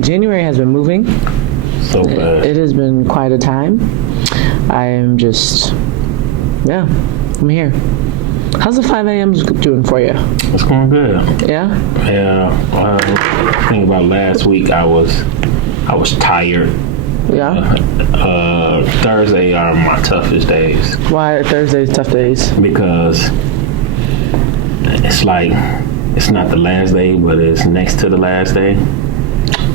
January has been moving. So bad. It has been quite a time. I am just, I'm here. How's the 5 a.m. doing for you? It's going good. Yeah? Yeah. Think about last week. I was tired. Yeah? Thursday are my toughest days. Why are Thursdays tough days? Because it's like, it's not the last day, but it's next to the last day.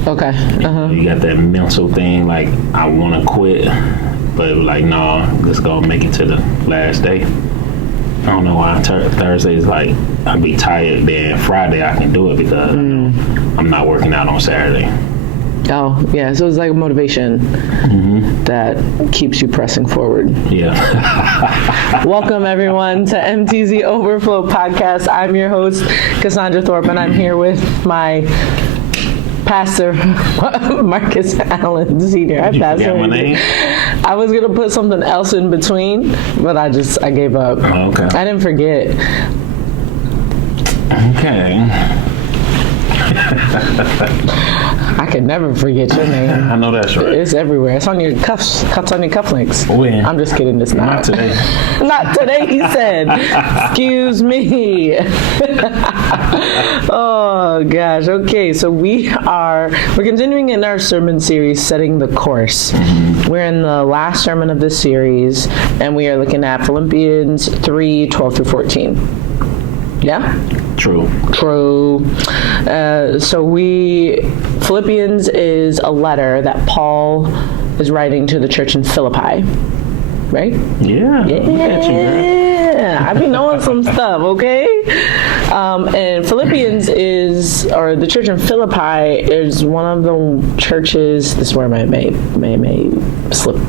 Okay. Uh-huh. You got that mental thing, like, I want to quit, but like, no, let's go make it to the last day. I don't know why Thursday is like, I'll be tired. Then Friday I can do it because I'm not working out on Saturday. Oh, yeah. So it's like a motivation that keeps you pressing forward. Yeah. Welcome, everyone, to MTZ Overflow Podcast. I'm your host, Cassaundra Thorpe, and I'm here with my pastor, Marcus Allen Sr. You forgot my name? I was going to put something else in between, but I gave up. Oh, okay. I didn't forget. Okay. I can never forget your name. I know that's right. It's everywhere. It's on your cuffs. Cuts on your cufflinks. When? I'm just kidding. It's not. Not today. Not today, he said. Excuse me. Oh, gosh. Okay, so we're continuing in our sermon series, Setting the Course. We're in the last sermon of this series, and we are looking at Philippians 3:12 through 14. Yeah? True. Philippians is a letter that Paul is writing to the church in Philippi, right? Yeah. Yeah. I be knowing some stuff, okay? And Philippians the church in Philippi is one of the churches, this is where I may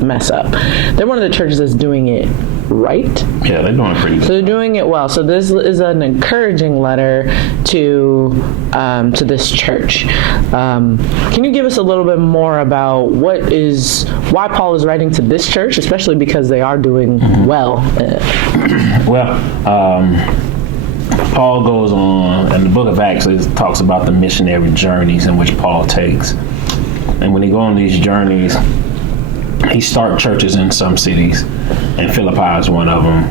mess up. They're one of the churches that's doing it right. Yeah, they're doing pretty good. So they're doing it well. So this is an encouraging letter to this church. Can you give us a little bit more about why Paul is writing to this church, especially because they are doing well? Paul goes on, and the book of Acts talks about the missionary journeys in which Paul takes. And when he go on these journeys, he starts churches in some cities, and Philippi is one of them.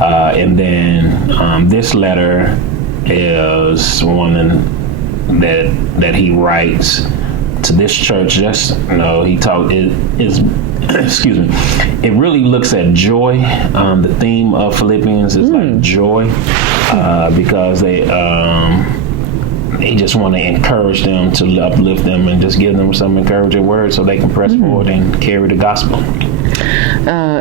And then this letter is one that he writes to this church. Excuse me. It really looks at joy. The theme of Philippians is like joy, because they just want to encourage them, to uplift them, and just give them some encouraging words so they can press forward and carry the gospel.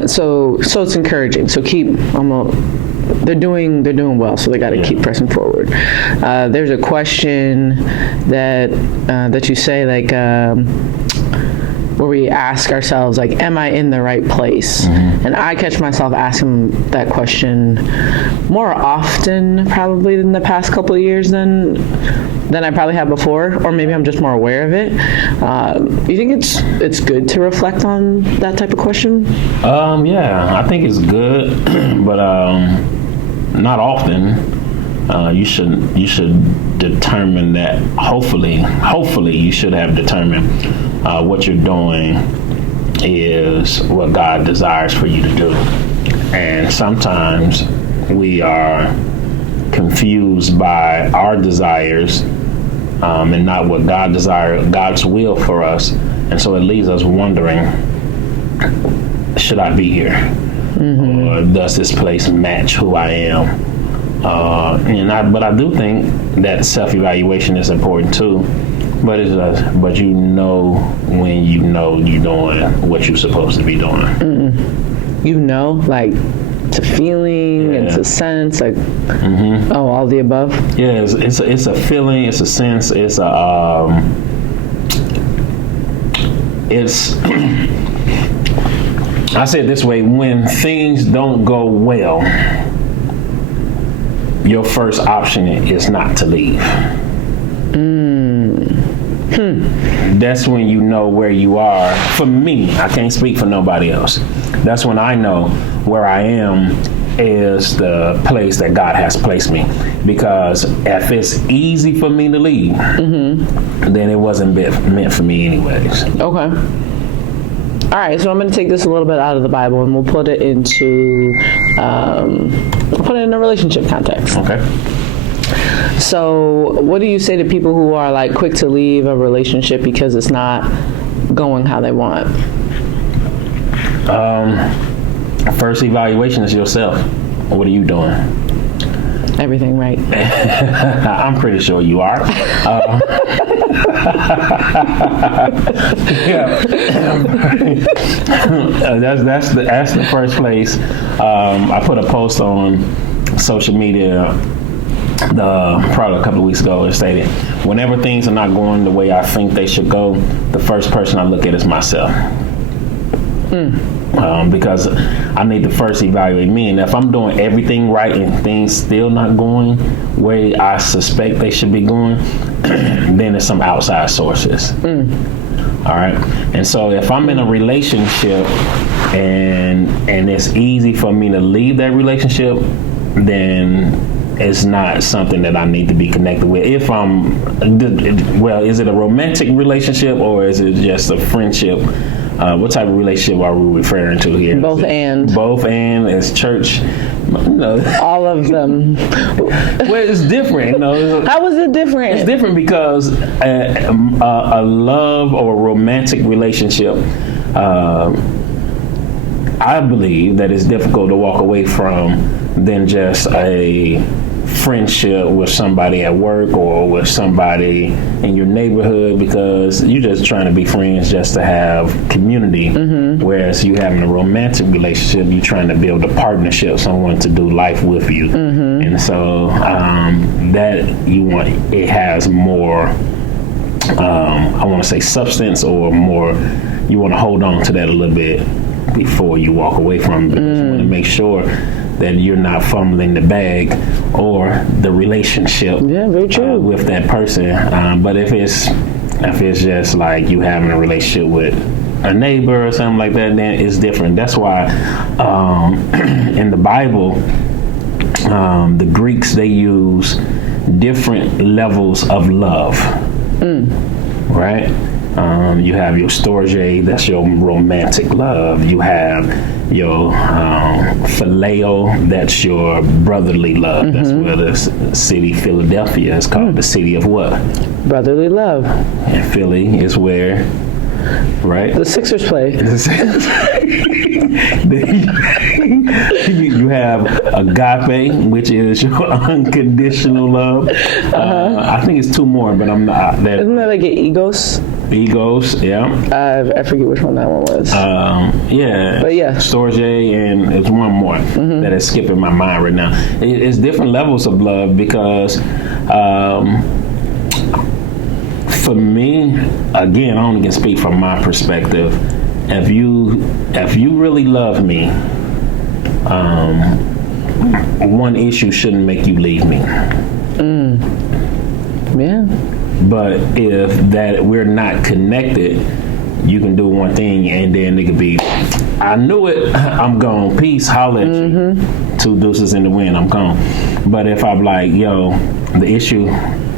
So it's encouraging. So they're doing well, so they got to keep pressing forward. There's a question that you say, like, where we ask ourselves, like, am I in the right place? And I catch myself asking that question more often probably than the past couple of years than I probably have before, or maybe I'm just more aware of it. You think it's good to reflect on that type of question? Yeah, I think it's good, but not often. You should determine that. Hopefully you should have determined what you're doing is what God desires for you to do. And sometimes we are confused by our desires and not what God desires, God's will for us. And so it leaves us wondering, should I be here? Or does this place match who I am? But I do think that self-evaluation is important too. But you know when you know you're doing what you're supposed to be doing. You know, like, it's a feeling, it's a sense, like, all the above. Yeah, it's a feeling, it's a sense, it's I say it this way: when things don't go well, your first option is not to leave. That's when you know where you are. For me, I can't speak for nobody else. That's when I know where I am is the place that God has placed me. Because if it's easy for me to leave, then it wasn't meant for me anyways. Okay. All right, so I'm going to take this a little bit out of the Bible, and we'll put it into in a relationship context. Okay. So what do you say to people who are like quick to leave a relationship because it's not going how they want? First evaluation is yourself. What are you doing? Everything right. I'm pretty sure you are. That's the first place. I put a post on social media probably a couple of weeks ago and stated, whenever things are not going the way I think they should go, the first person I look at is myself. Because I need to first evaluate me, and if I'm doing everything right and things still not going where I suspect they should be going, then it's some outside sources. All right. And so if I'm in a relationship and it's easy for me to leave that relationship, then it's not something that I need to be connected with. If is it a romantic relationship or is it just a friendship? What type of relationship are we referring to here? Both and. Both and. Is church? No. All of them. Well, it's different. How is it different? It's different because a love or romantic relationship, I believe that it's difficult to walk away from than just a friendship with somebody at work or with somebody in your neighborhood, because you're just trying to be friends just to have community. Whereas you having a romantic relationship, you're trying to build a partnership, someone to do life with you. And so that you want, it has more, I want to say substance, or more, you want to hold on to that a little bit before you walk away from it, because you want to make sure that you're not fumbling the bag or the relationship with that person. But if it's just like you having a relationship with a neighbor or something like that, then it's different. That's why in the Bible, the Greeks, they use different levels of love, right? You have your storge, that's your romantic love. You have your phileo, that's your brotherly love. That's where the city Philadelphia is called the city of what? Brotherly love. And Philly is where, right? The Sixers play. You have agape, which is your unconditional love. I think it's two more, but I'm not. Isn't that like an egos? Egos, yeah. I forget which one that one was. Yeah. But yeah. Storge, and it's one more that is skipping my mind right now. It's different levels of love, because for me, again, I only can speak from my perspective. If you really love me, one issue shouldn't make you leave me. Yeah. But if that we're not connected, you can do one thing and then it could be, I knew it, I'm gone, peace, holla at you. Two deuces in the wind, I'm gone. But if I'm like, yo, the issue,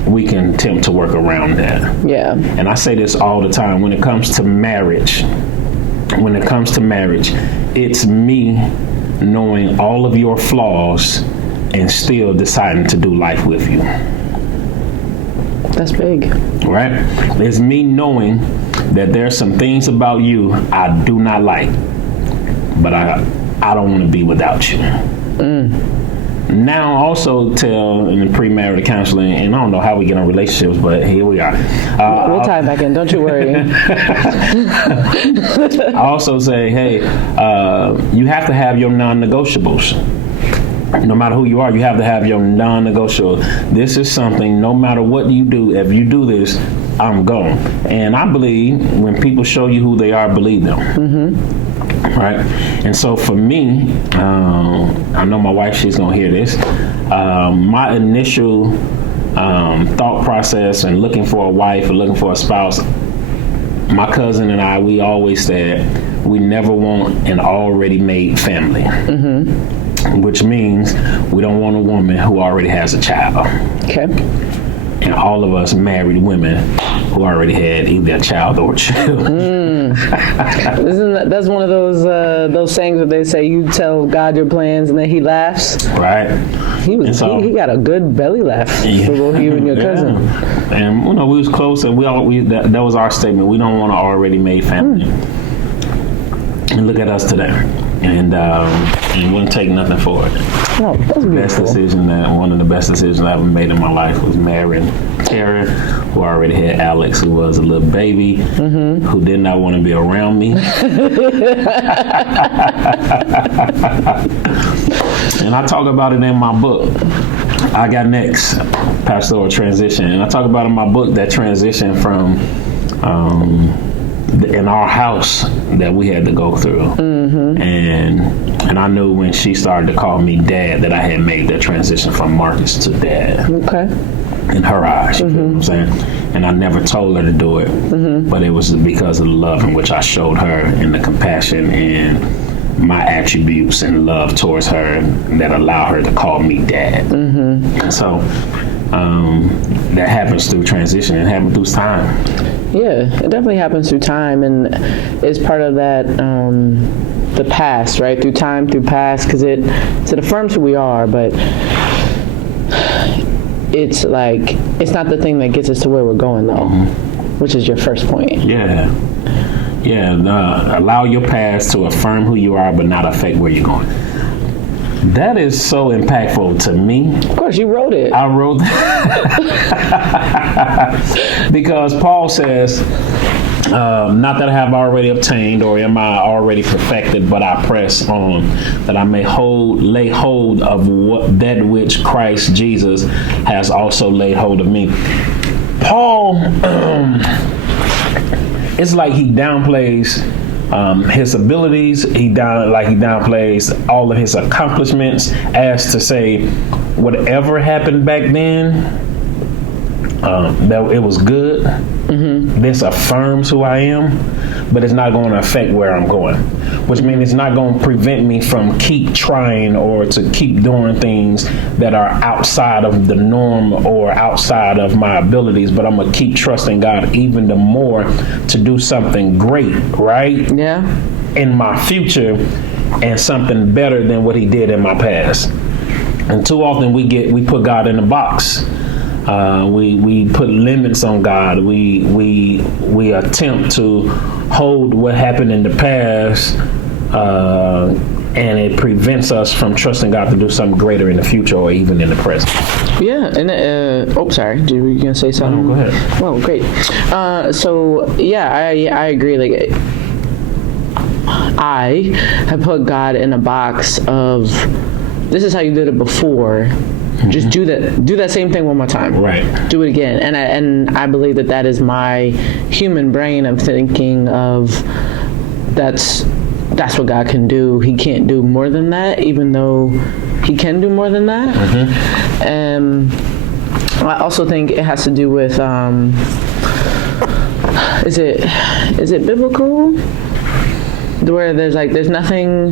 we can attempt to work around that. Yeah. And I say this all the time, when it comes to marriage, it's me knowing all of your flaws and still deciding to do life with you. That's big. Right? It's me knowing that there's some things about you I do not like, but I don't want to be without you. Now, also tell in the premarital counseling, and I don't know how we get on relationships, but here we are. We'll tie it back in. Don't you worry. I also say, hey, you have to have your non-negotiables. No matter who you are, you have to have your non-negotiable. This is something, no matter what you do, if you do this, I'm gone. And I believe when people show you who they are, believe them. Right? And so for me, I know my wife, she's going to hear this. My initial thought process and looking for a wife or looking for a spouse, my cousin and I, we always said we never want an already made family. which means we don't want a woman who already has a child. Okay. And all of us married women who already had either a child or children. That's one of those sayings where they say you tell God your plans and then he laughs. Right. He got a good belly laugh for both you and your cousin. And we was close, and that was our statement. We don't want an already made family. And look at us today. And wouldn't take nothing for it. Oh, that's beautiful. One of the best decisions I ever made in my life was marrying Tara, who already had Alex, who was a little baby, who did not want to be around me. And I talk about it in my book. I Got Next, Pastoral Transition. And I talk about in my book that transition from in our house that we had to go through. And I knew when she started to call me dad that I had made that transition from Marcus to dad. Okay. In her eyes, you know what I'm saying? And I never told her to do it, but it was because of the love in which I showed her and the compassion and my attributes and love towards her that allow her to call me dad. And so that happens through transition. It happens through time. Yeah, it definitely happens through time, and it's part of that, the past, right? Through time, through past, because it affirms who we are, but it's like, it's not the thing that gets us to where we're going, though, which is your first point. Yeah. Allow your past to affirm who you are, but not affect where you're going. That is so impactful to me. Of course, you wrote it. I wrote that because Paul says, not that I have already obtained or am I already perfected, but I press on that I may lay hold of that which Christ Jesus has also laid hold of me. Paul, it's like he downplays his abilities. He downplays all of his accomplishments, as to say, whatever happened back then, that it was good. This affirms who I am, but it's not going to affect where I'm going, which means it's not going to prevent me from keep trying or to keep doing things that are outside of the norm or outside of my abilities, but I'm going to keep trusting God even the more to do something great, right? Yeah. In my future, and something better than what he did in my past. And too often we put God in a box. We put limits on God. We attempt to hold what happened in the past, and it prevents us from trusting God to do something greater in the future or even in the present. Yeah, and sorry, were you gonna say something? No, go ahead. Well, great. So yeah, I agree. Like, I have put God in a box of, this is how you did it before. Just do that same thing one more time. Right. Do it again. And I believe that is my human brain of thinking of, that's what God can do. He can't do more than that, even though he can do more than that. I also think it has to do with, is it biblical? Where there's nothing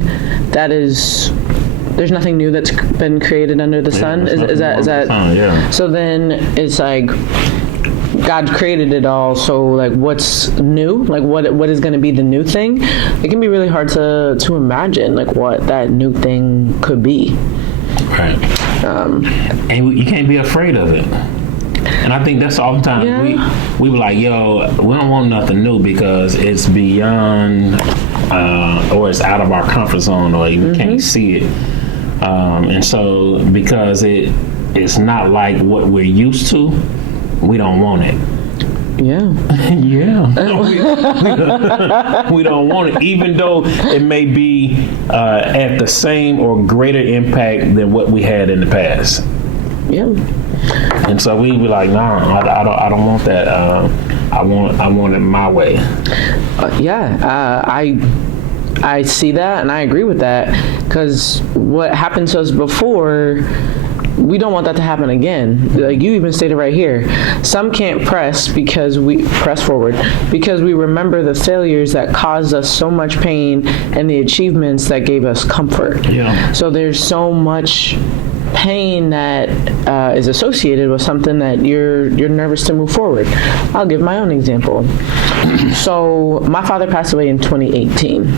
new that's been created under the sun. Is that? Yeah. So then it's like God created it all. So like, what's new? Like what is going to be the new thing? It can be really hard to imagine like what that new thing could be. Right. And you can't be afraid of it. And I think that's oftentimes we were like, yo, we don't want nothing new because it's beyond or it's out of our comfort zone, or we can't see it. And so because it's not like what we're used to, we don't want it. Yeah. We don't want it, even though it may be at the same or greater impact than what we had in the past. Yeah. And so we were like, nah, I don't want that. I want it my way. I see that and I agree with that, because what happened to us before we don't want that to happen again. Like you even stated right here, some can't press forward because we remember the failures that caused us so much pain and the achievements that gave us comfort. Yeah. So there's so much pain that is associated with something that you're nervous to move forward. I'll give my own example. So my father passed away in 2018.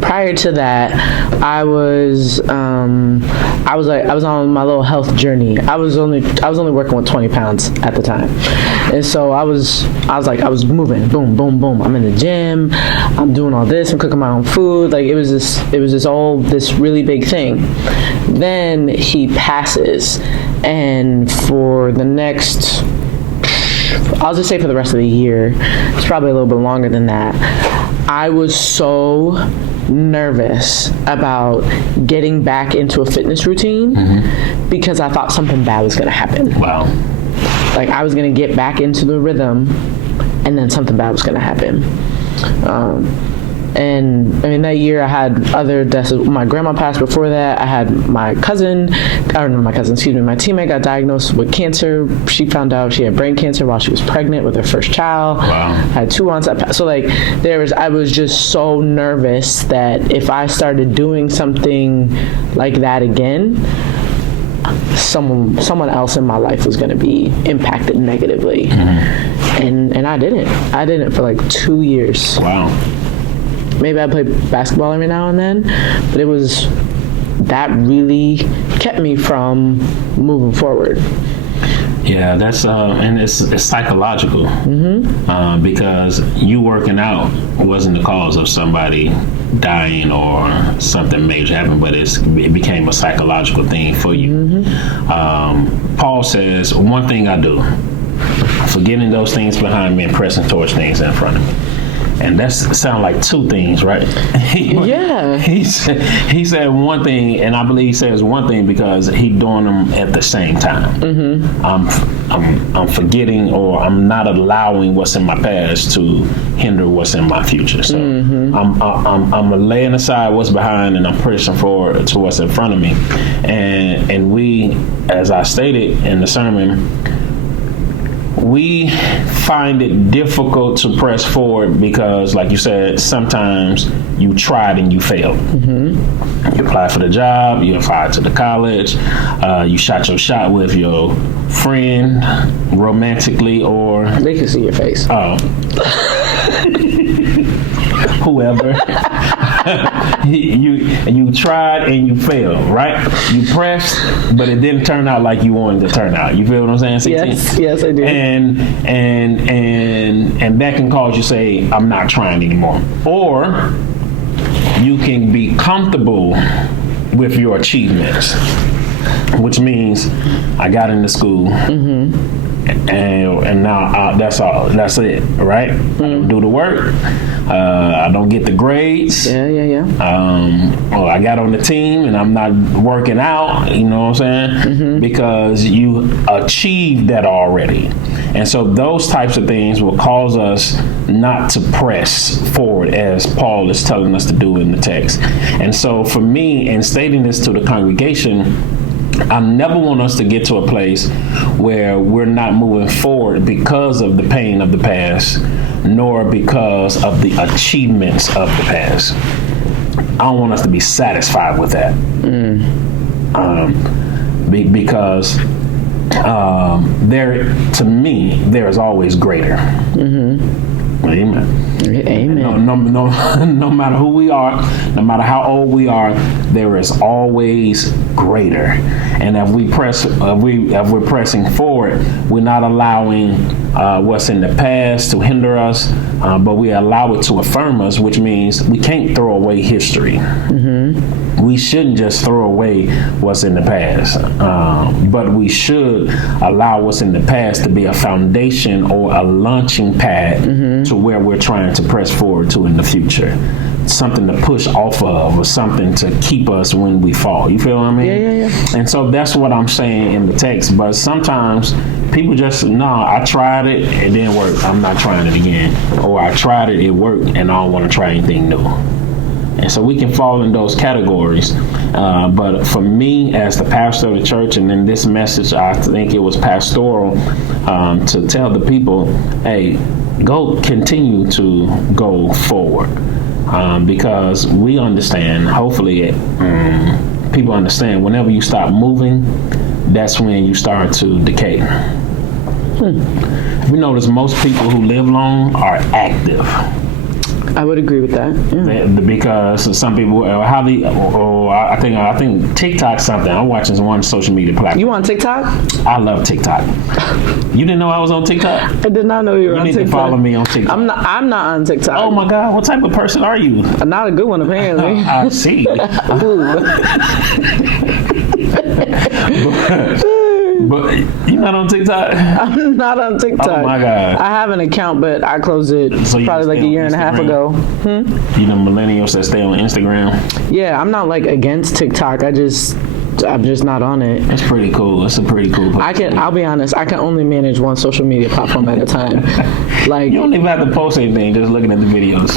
Prior to that, I was on my little health journey. I was only working with 20 pounds at the time, and so I was moving, boom, boom, boom. I'm in the gym, I'm doing all this, I'm cooking my own food. Like it was this really big thing. Then he passes, and for the next, I'll just say for the rest of the year, it's probably a little bit longer than that, I was so nervous about getting back into a fitness routine because I thought something bad was going to happen. Wow. Like I was going to get back into the rhythm and then something bad was going to happen. And I mean, that year I had other deaths. My grandma passed before that. I had my teammate got diagnosed with cancer. She found out she had brain cancer while she was pregnant with her first child. Wow. I had 2 aunts that passed. So like I was just so nervous that if I started doing something like that again, someone else in my life was going to be impacted negatively. And I didn't for like 2 years. Wow. Maybe I played basketball every now and then, but that really kept me from moving forward. Yeah, that's and it's psychological because you working out wasn't the cause of somebody dying or something major happening, but it became a psychological thing for you. Paul says, "One thing I do, forgetting those things behind me and pressing towards things in front of me." And that sound like two things, right? Yeah. He said one thing, and I believe he says one thing because he's doing them at the same time. I'm forgetting, or I'm not allowing what's in my past to hinder what's in my future. So I'm laying aside what's behind, and I'm pushing forward to what's in front of me. And we, as I stated in the sermon, we find it difficult to press forward because, like you said, sometimes you tried and you failed. You applied for the job, you applied to the college, you shot your shot with your friend romantically, or they can see your face. Whoever. you tried and you failed, right? You pressed, but it didn't turn out like you wanted to turn out. You feel what I'm saying? Yes, I do. And that can cause you to say, I'm not trying anymore. Or you can be comfortable with your achievements, which means I got into school. And now that's all. That's it, right? I don't do the work. I don't get the grades. Yeah. Well, I got on the team and I'm not working out. You know what I'm saying? Because you achieved that already. And so those types of things will cause us not to press forward, as Paul is telling us to do in the text. And so for me, in stating this to the congregation, I never want us to get to a place where we're not moving forward because of the pain of the past, nor because of the achievements of the past. I don't want us to be satisfied with that. Because to me, there is always greater. Amen. No matter who we are, no matter how old we are, there is always greater. And if we're pressing forward, we're not allowing what's in the past to hinder us, but we allow it to affirm us, which means we can't throw away history. We shouldn't just throw away what's in the past, but we should allow what's in the past to be a foundation or a launching pad to where we're trying to press forward to in the future. Something to push off of, or something to keep us when we fall. You feel what I mean? Yeah. And so that's what I'm saying in the text. But sometimes people just, I tried it, it didn't work, I'm not trying it again. Or I tried it, it worked, and I don't want to try anything new. And so we can fall in those categories. But for me, as the pastor of the church, and in this message, I think it was pastoral to tell the people, hey, continue to go forward. Because we understand, hopefully people understand, whenever you stop moving, that's when you start to decay. We notice most people who live long are active. I would agree with that. Yeah. Because some people, I think TikTok's something. I'm watching one social media platform. You on TikTok? I love TikTok. You didn't know I was on TikTok? I did not know you were on TikTok. You need to follow me on TikTok. I'm not on TikTok. Oh my God, what type of person are you? Not a good one, apparently. I see. But you're not on TikTok? I'm not on TikTok. Oh my God. I have an account, but I closed it probably like a year and a half ago. You know millennials that stay on Instagram? Yeah, I'm not like against TikTok. I'm just not on it. That's pretty cool. That's a pretty cool place. I'll be honest, I can only manage one social media platform at a time. Like, you don't even have to post anything, just looking at the videos.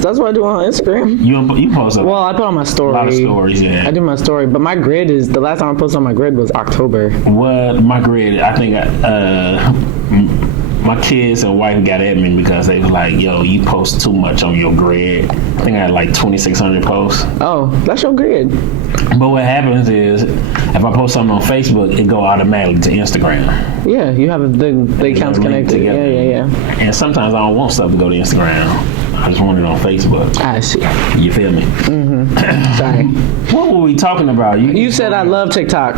That's what I do on Instagram. You post Well, I put on my story. A lot of stories, yeah. I do my story, but my grid is, the last time I posted on my grid was October. What my grid, I think my kids and wife got at me because they was like, yo, you post too much on your grid. I think I had like 2,600 posts. Oh, that's your grid. But what happens is, if I post something on Facebook, it go automatically to Instagram. Yeah, you have the accounts connected. Yeah. And sometimes I don't want stuff to go to Instagram. I just want it on Facebook. I see. You feel me? Mm-hmm. Sorry. What were we talking about? You said I love TikTok.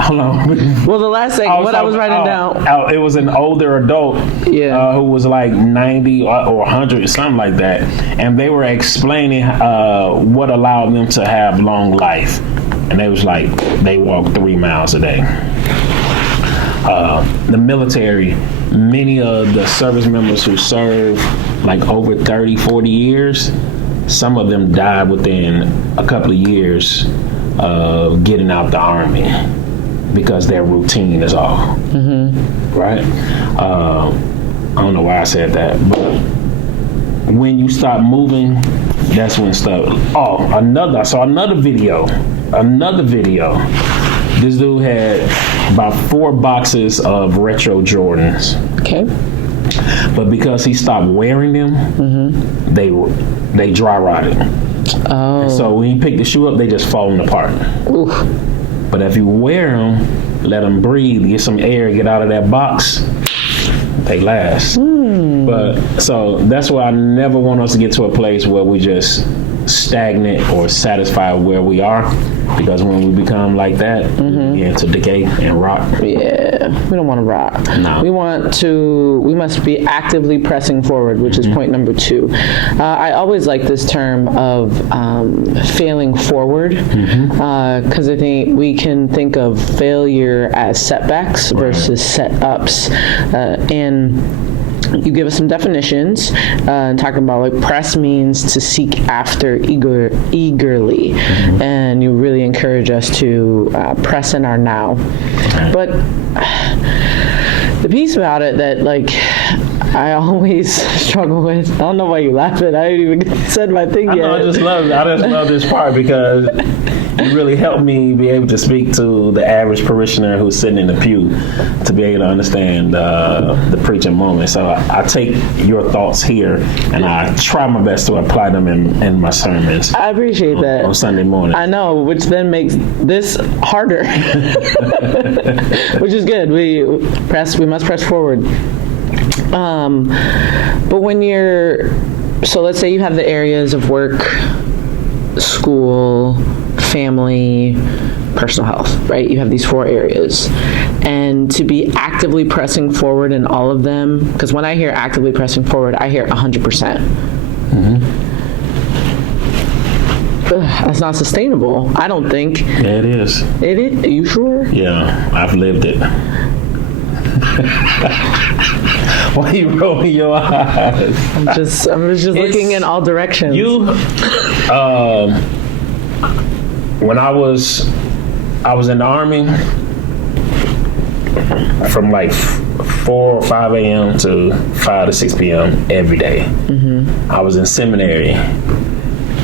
Hold on. Well, the last thing, I was writing down. It was an older adult who was like 90 or 100, something like that. And they were explaining what allowed them to have long life. And they was like, they walk 3 miles a day. The military, many of the service members who serve like over 30, 40 years, some of them died within a couple of years of getting out the Army. Because their routine is off, right? I don't know why I said that, but when you stop moving, that's when stuff. I saw another video. This dude had about 4 boxes of retro Jordans. Okay. But because he stopped wearing them, they dry rotted. Oh. And so when you pick the shoe up, they just falling apart. Oof. But if you wear them, let them breathe, get some air, get out of that box, they last. But so that's why I never want us to get to a place where we just stagnant or satisfied where we are, because when we become like that, we begin to decay and rot. Yeah, we don't want to rot. No. We must be actively pressing forward, which is point number 2. I always like this term of failing forward, because I think we can think of failure as setbacks versus set-ups, and you give us some definitions, talking about like press means to seek after eagerly, and you really encourage us to press in our now. But the piece about it that like I always struggle with, I don't know why you're laughing, I didn't even said my thing yet. I just love this part because it really helped me be able to speak to the average parishioner who's sitting in the pew to be able to understand the preaching moment. So I take your thoughts here and I try my best to apply them in my sermons. I appreciate that. On Sunday morning. I know, which then makes this harder, which is good. We must press forward. But when so let's say you have the areas of work, school, family, personal health, right? You have these 4 areas. And to be actively pressing forward in all of them, because when I hear actively pressing forward, I hear 100%. That's not sustainable, I don't think. Yeah, it is. It is? Are you sure? Yeah, I've lived it. Why are you rolling your eyes? I'm just looking in all directions. When I was in the Army, from like 4 or 5 a.m. to 5 to 6 p.m. every day. I was in seminary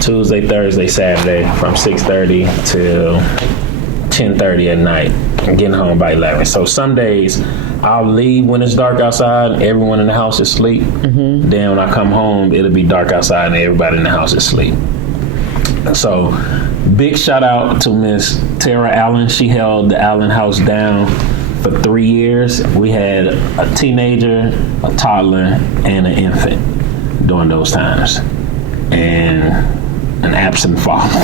Tuesday, Thursday, Saturday from 6:30 till 10:30 at night. I'm getting home by 11. So some days I'll leave when it's dark outside. Everyone in the house is asleep. Then when I come home, it'll be dark outside and everybody in the house is asleep. So big shout out to Miss Tara Allen. She held the Allen house down for 3 years. We had a teenager, a toddler, and an infant during those times, and an absent father.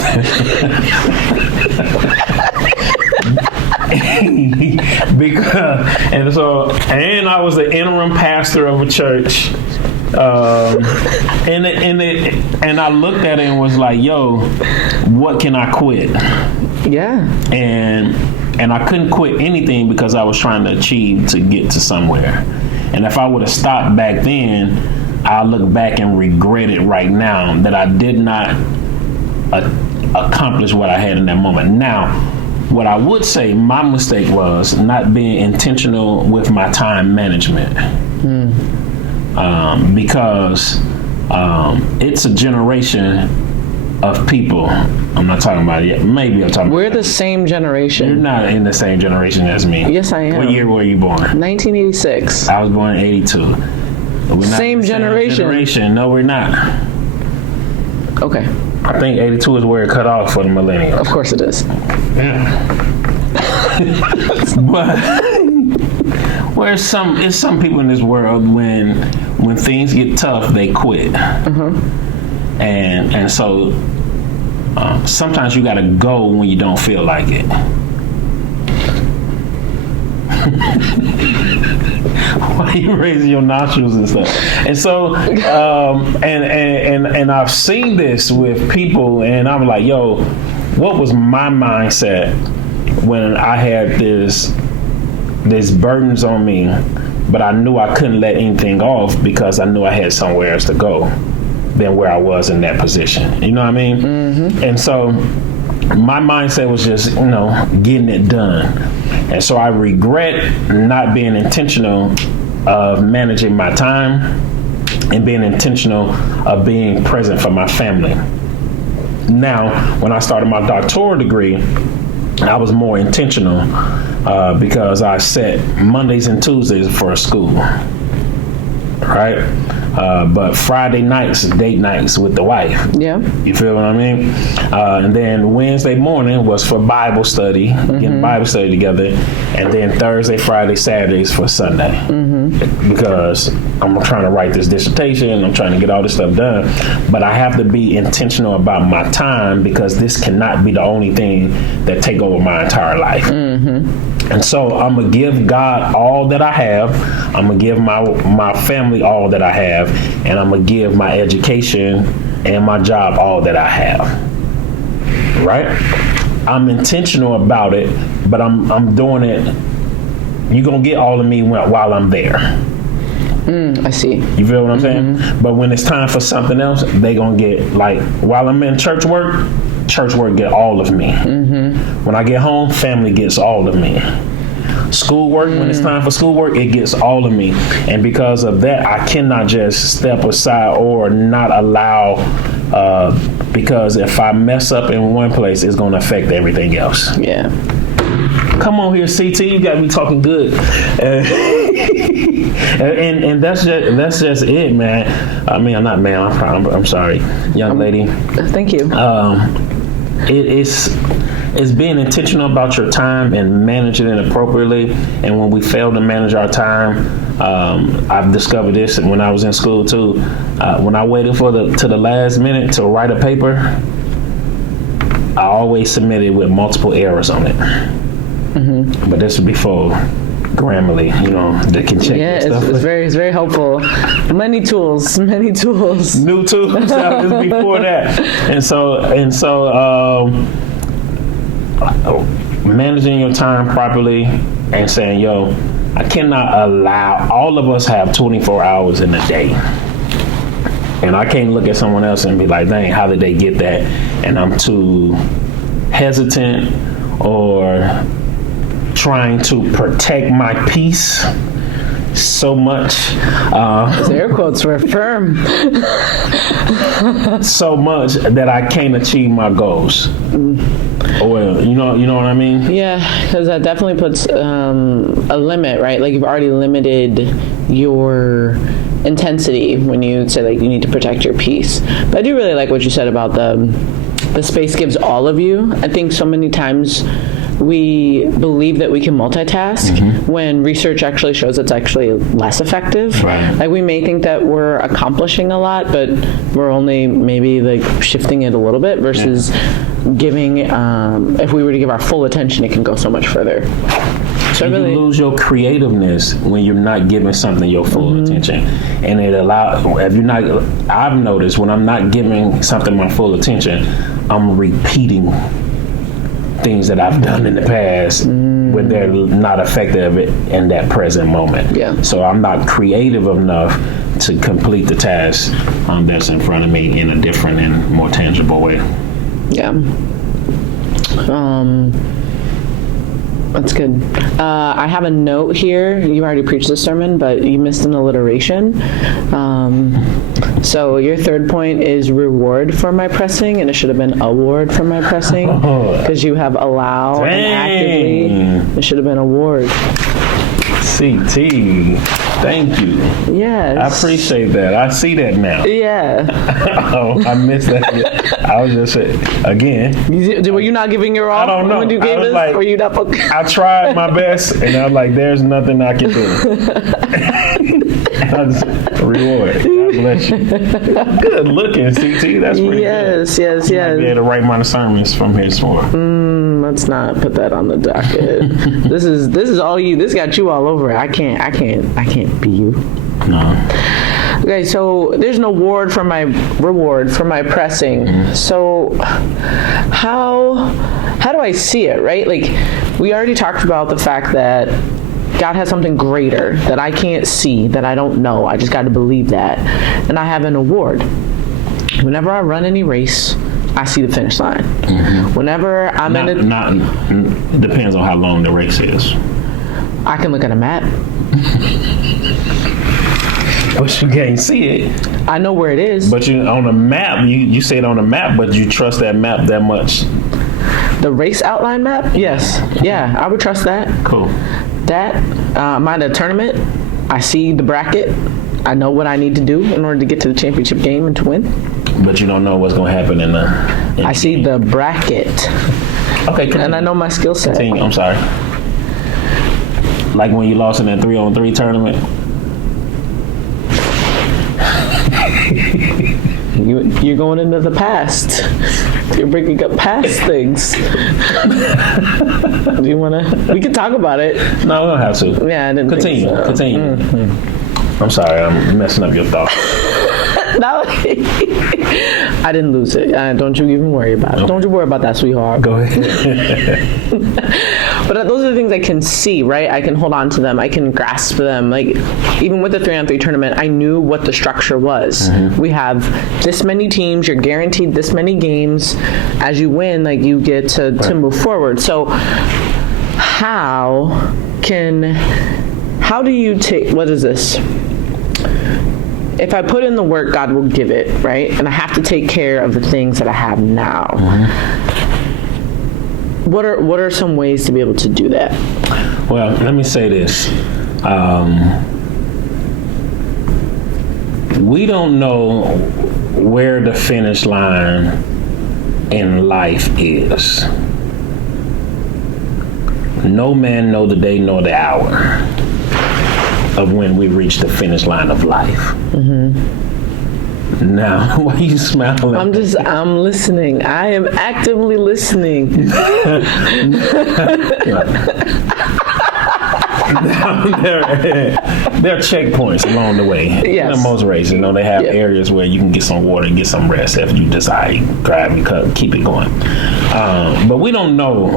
And I was the interim pastor of a church. And I looked at it and was like, yo, what can I quit? Yeah. And I couldn't quit anything because I was trying to achieve to get to somewhere. And if I would have stopped back then, I look back and regret it right now that I did not accomplish what I had in that moment. Now, what I would say my mistake was not being intentional with my time management. Because it's a generation of people. I'm not talking about it yet. Maybe I'm talking We're about the same generation. You're not in the same generation as me. Yes, I am. What year were you born? 1986. I was born in 82. We're not Same the generation. No, we're not. Okay. I think 82 is where it cut off for the millennials. Of course it is. Yeah. But it's some people in this world when things get tough, they quit. And so sometimes you got to go when you don't feel like it. Why are you raising your nostrils and stuff? And so, and I've seen this with people, and I'm like, yo, what was my mindset when I had this burdens on me, but I knew I couldn't let anything off because I knew I had somewhere else to go than where I was in that position. You know what I mean? And so my mindset was just, getting it done. And so I regret not being intentional of managing my time and being intentional of being present for my family. Now, when I started my doctoral degree, I was more intentional because I set Mondays and Tuesdays for a school, right? But Friday nights, date nights with the wife. Yeah. You feel what I mean? And then Wednesday morning was for Bible study, getting Bible study together. And then Thursday, Friday, Saturdays for Sunday. Because I'm trying to write this dissertation. I'm trying to get all this stuff done. But I have to be intentional about my time because this cannot be the only thing that take over my entire life. And so I'm going to give God all that I have. I'm going to give my family all that I have. And I'm going to give my education and my job all that I have. Right? I'm intentional about it, but I'm doing it. You're going to get all of me while I'm there. I see. You feel what I'm saying? But when it's time for something else, they going to get, like, while I'm in church work get all of me. When I get home, family gets all of me. Schoolwork, when it's time for schoolwork, it gets all of me. And because of that, I cannot just step aside or not allow, because if I mess up in one place, it's going to affect everything else. Yeah. Come on here, CT, you got me talking good. And that's just it, man. I mean, I'm not man, I'm sorry, young lady. Thank you. It's being intentional about your time and managing it appropriately. And when we fail to manage our time, I've discovered this when I was in school too. When I waited to the last minute to write a paper, I always submitted with multiple errors on it. But this was before Grammarly, that can check that stuff. It's very helpful. Many tools. New tools. That was before that. And so managing your time properly and saying, yo, I cannot allow, all of us have 24 hours in a day. And I can't look at someone else and be like, dang, how did they get that? And I'm too hesitant or trying to protect my peace so much. Those air quotes were firm. So much that I can't achieve my goals. Well, you know what I mean? Yeah, because that definitely puts a limit, right? Like you've already limited your intensity when you say like you need to protect your peace. But I do really like what you said about the space gives all of you. I think so many times we believe that we can multitask when research actually shows it's actually less effective. Right. Like we may think that we're accomplishing a lot, but we're only maybe like shifting it a little bit versus giving, if we were to give our full attention, it can go so much further. So you lose your creativeness when you're not giving something your full attention. And it I've noticed when I'm not giving something my full attention, I'm repeating things that I've done in the past when they're not effective in that present moment. Yeah. So I'm not creative enough to complete the task that's in front of me in a different and more tangible way. Yeah. That's good. I have a note here. You already preached this sermon, but you missed an alliteration. So your third point is reward for my pressing, and it should have been award for my pressing, because you have allow and actively. It should have been award. CT. Thank you. Yes. I appreciate that. I see that now. Yeah. Oh, I missed that. I was just again. Were you not giving your all? I don't know. When you gave us? Like, were you not focused? I tried my best, and I was like, "There's nothing I can do." Reward. God bless you. Good looking, CT. That's pretty good. Yes. Might be able to write my sermons from henceforth. Let's not put that on the docket. This is all you. This got you all over it. I can't be you. No. Okay, so there's an award for my reward for my pressing. So how do I see it, right? Like we already talked about the fact that God has something greater that I can't see, that I don't know. I just got to believe that. And I have an award. Whenever I run any race, I see the finish line. Whenever I'm it depends on how long the race is. I can look at a map. But you can't see it. I know where it is. But you on a map, you say it on a map, but you trust that map that much. The race outline map? Yes. Yeah, I would trust that. Cool. That, I'm at a tournament. I see the bracket. I know what I need to do in order to get to the championship game and to win. But you don't know what's going to happen in the I see the bracket. Okay, continue. And I know my skill set. Continue. I'm sorry. Like when you lost in that 3-on-3 tournament. You're going into the past. You're bringing up past things. Do you want to? We can talk about it. No, we don't have to. Yeah, I didn't Continue. think so. Continue. I'm sorry. I'm messing up your thoughts. No, I didn't lose it. Don't you even worry about it. Okay. Don't you worry about that, sweetheart. Go ahead. But those are the things I can see, right? I can hold on to them. I can grasp them. Like, even with the 3-on-3 tournament, I knew what the structure was. We have this many teams. You're guaranteed this many games. As you win, like, you get to move forward. So how do you take, what is this? If I put in the work, God will give it, right? And I have to take care of the things that I have now. What are some ways to be able to do that? Well, let me say this. We don't know where the finish line in life is. No man know the day nor the hour of when we reach the finish line of life. Now, why are you smiling? I'm listening. I am actively listening. There are checkpoints along the way. Yes. In most races, they have areas where you can get some water and get some rest after you decide to grab and cut, keep it going. But we don't know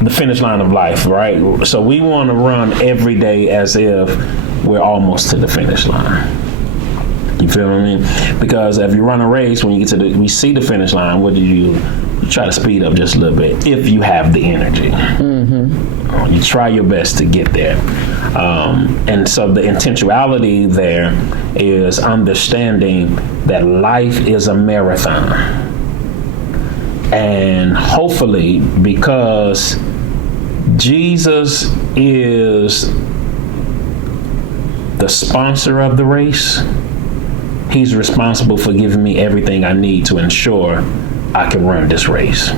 the finish line of life, right? So we want to run every day as if we're almost to the finish line. You feel what I mean? Because if you run a race, when you get to we see the finish line, what do you try to speed up just a little bit if you have the energy, You try your best to get there. And so the intentionality there is understanding that life is a marathon. And hopefully, because Jesus is the sponsor of the race, he's responsible for giving me everything I need to ensure I can run this race.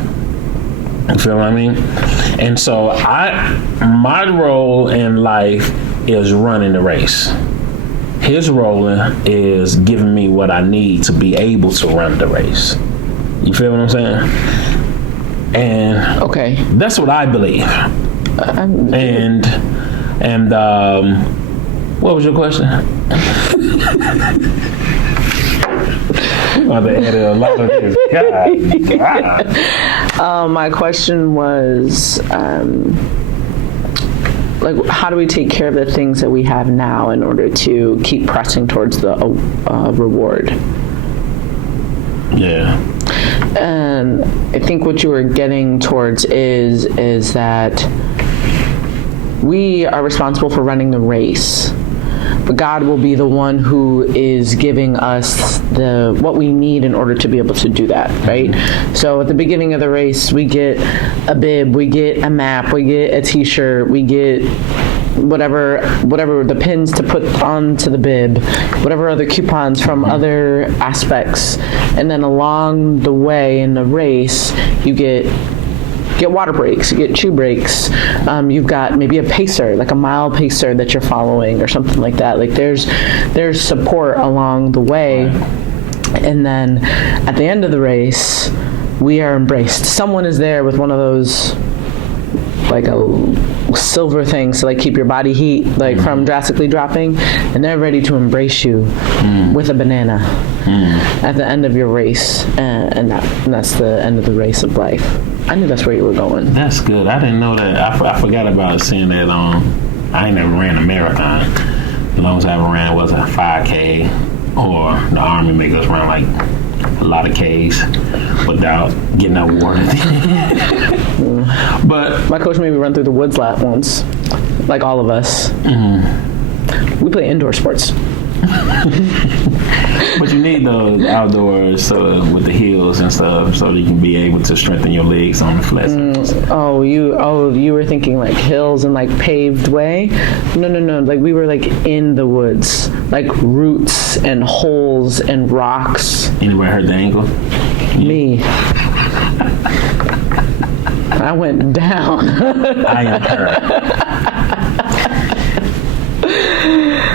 You feel what I mean? And so my role in life is running the race. His role is giving me what I need to be able to run the race. You feel what I'm saying? And okay, that's what I believe. And what was your question? I'm to edit a lot of this. God. My question was, like, how do we take care of the things that we have now in order to keep pressing towards the reward? Yeah. And I think what you were getting towards is that we are responsible for running the race, but God will be the one who is giving us what we need in order to be able to do that, right? So at the beginning of the race, we get a bib, we get a map, we get a t-shirt, we get whatever the pins to put onto the bib, whatever other coupons from other aspects. And then along the way in the race, you get water breaks, you get chew breaks, you've got maybe a pacer, like a mile pacer that you're following or something like that. Like there's support along the way. And then at the end of the race, we are embraced. Someone is there with one of those, like a silver things to like keep your body heat, like from drastically dropping, and they're ready to embrace you with a banana at the end of your race, and that's the end of the race of life. I knew that's where you were going. That's good. I didn't know that. I forgot about seeing that on. I ain't never ran a marathon. The longest I ever ran was a 5K, or the Army make us run like a lot of Ks without getting awarded. But my coach made me run through the woods lap once, like all of us. We play indoor sports. But you need those outdoors with the heels and stuff, so that you can be able to strengthen your legs on the flat surface. You were thinking like hills and like paved way? No. Like we were like in the woods, like roots and holes and rocks. Anybody hurt the ankle? Me. I went down. I am hurt.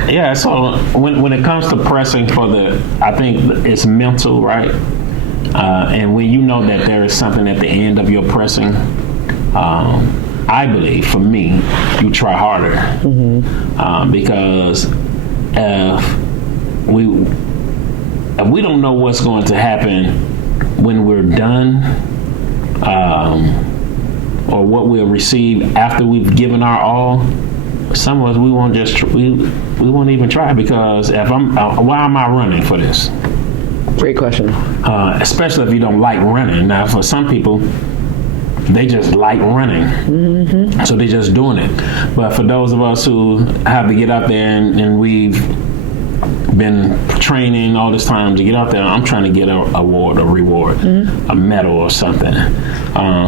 Yeah, so when it comes to pressing I think it's mental, right? And when you know that there is something at the end of your pressing, I believe, for me, you try harder. Because if we don't know what's going to happen when we're done, or what we'll receive after we've given our all, some of us, we won't we won't even try, because if why am I running for this? Great question. Especially if you don't like running. Now, for some people, they just like running, so they're just doing it. But for those of us who have to get out there and we've been training all this time to get out there, I'm trying to get an award, a reward, a medal or something.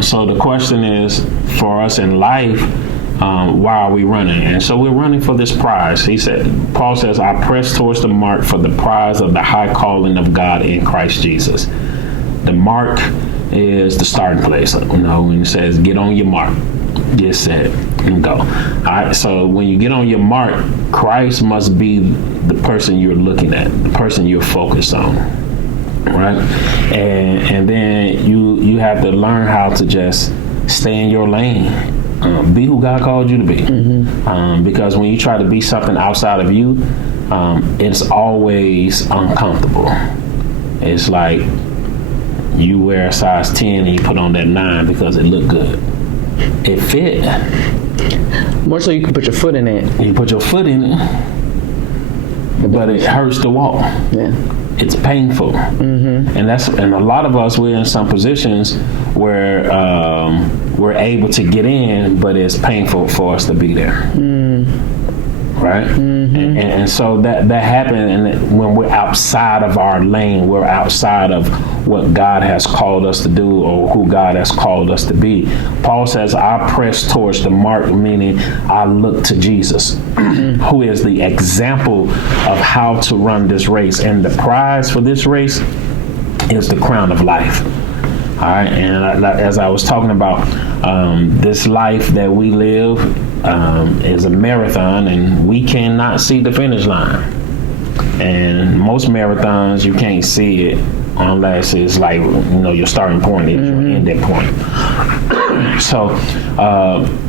So the question is, for us in life, why are we running? And so we're running for this prize. Paul says, I press towards the mark for the prize of the high calling of God in Christ Jesus. The mark is the starting place. When it says, get on your mark, get set, and go. All right, so when you get on your mark, Christ must be the person you're looking at, the person you're focused on. Right? And then you have to learn how to just stay in your lane. Be who God called you to be. Because when you try to be something outside of you, it's always uncomfortable. It's like you wear a size 10 and you put on that 9 because it looked good. It fit. More so you can put your foot in it. You put your foot in it, but it hurts to walk. Yeah. it's painful. And a lot of us, we're in some positions where we're able to get in, but it's painful for us to be there. Right? And so that happened, and when we're outside of our lane, we're outside of what God has called us to do or who God has called us to be. Paul says, I press towards the mark, meaning I look to Jesus, who is the example of how to run this race. And the prize for this race is the crown of life. All right, and as I was talking about, this life that we live is a marathon, and we cannot see the finish line. And most marathons, you can't see it unless it's like, your starting point is your ending point. So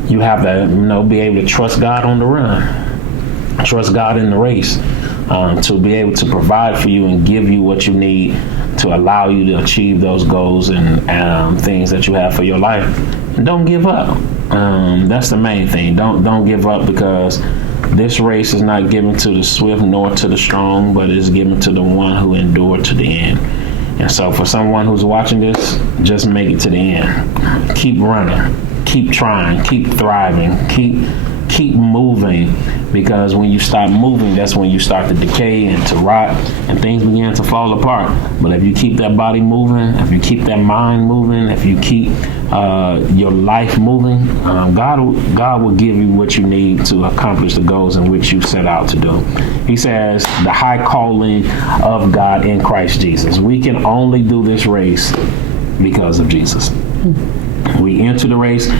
you have to, be able to trust God on the run, trust God in the race, to be able to provide for you and give you what you need to allow you to achieve those goals and things that you have for your life. And don't give up. That's the main thing. Don't give up, because this race is not given to the swift nor to the strong, but it's given to the one who endured to the end. And so for someone who's watching this, just make it to the end. Keep running, keep trying, keep thriving, keep moving, because when you stop moving, that's when you start to decay and to rot, and things begin to fall apart. But if you keep that body moving, if you keep that mind moving, if you keep your life moving, God will give you what you need to accomplish the goals in which you set out to do. He says the high calling of God in Christ Jesus. We can only do this race because of Jesus. We enter the race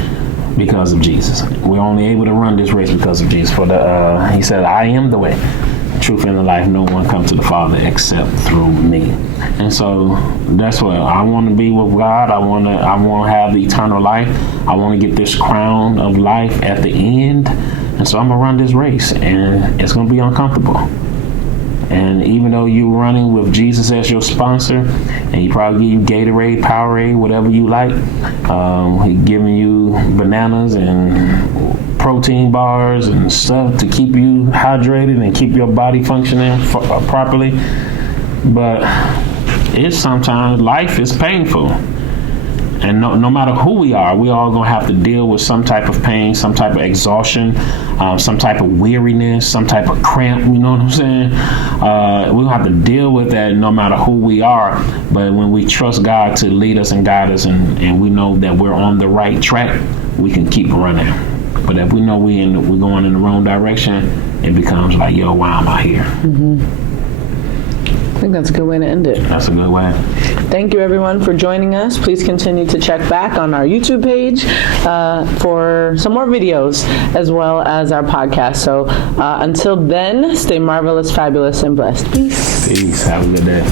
because of Jesus. We're only able to run this race because of Jesus. He said, I am the way, the truth, and the life. No one comes to the Father except through me. And so that's what I want to be with God. I want to have the eternal life. I want to get this crown of life at the end. And so I'm going to run this race, and it's going to be uncomfortable. And even though you're running with Jesus as your sponsor, and he probably give you Gatorade, Powerade, whatever you like, he giving you bananas and protein bars and stuff to keep you hydrated and keep your body functioning properly. But sometimes life is painful. And no matter who we are, we all going to have to deal with some type of pain, some type of exhaustion, some type of weariness, some type of cramp, you know what I'm saying? We're going to have to deal with that no matter who we are. But when we trust God to lead us and guide us, and we know that we're on the right track, we can keep running. But if we know we're going in the wrong direction, it becomes like, yo, why am I here? I think that's a good way to end it. That's a good way. Thank you, everyone, for joining us. Please continue to check back on our YouTube page for some more videos, as well as our podcast. So until then, stay marvelous, fabulous, and blessed. Peace. Peace. Have a good day.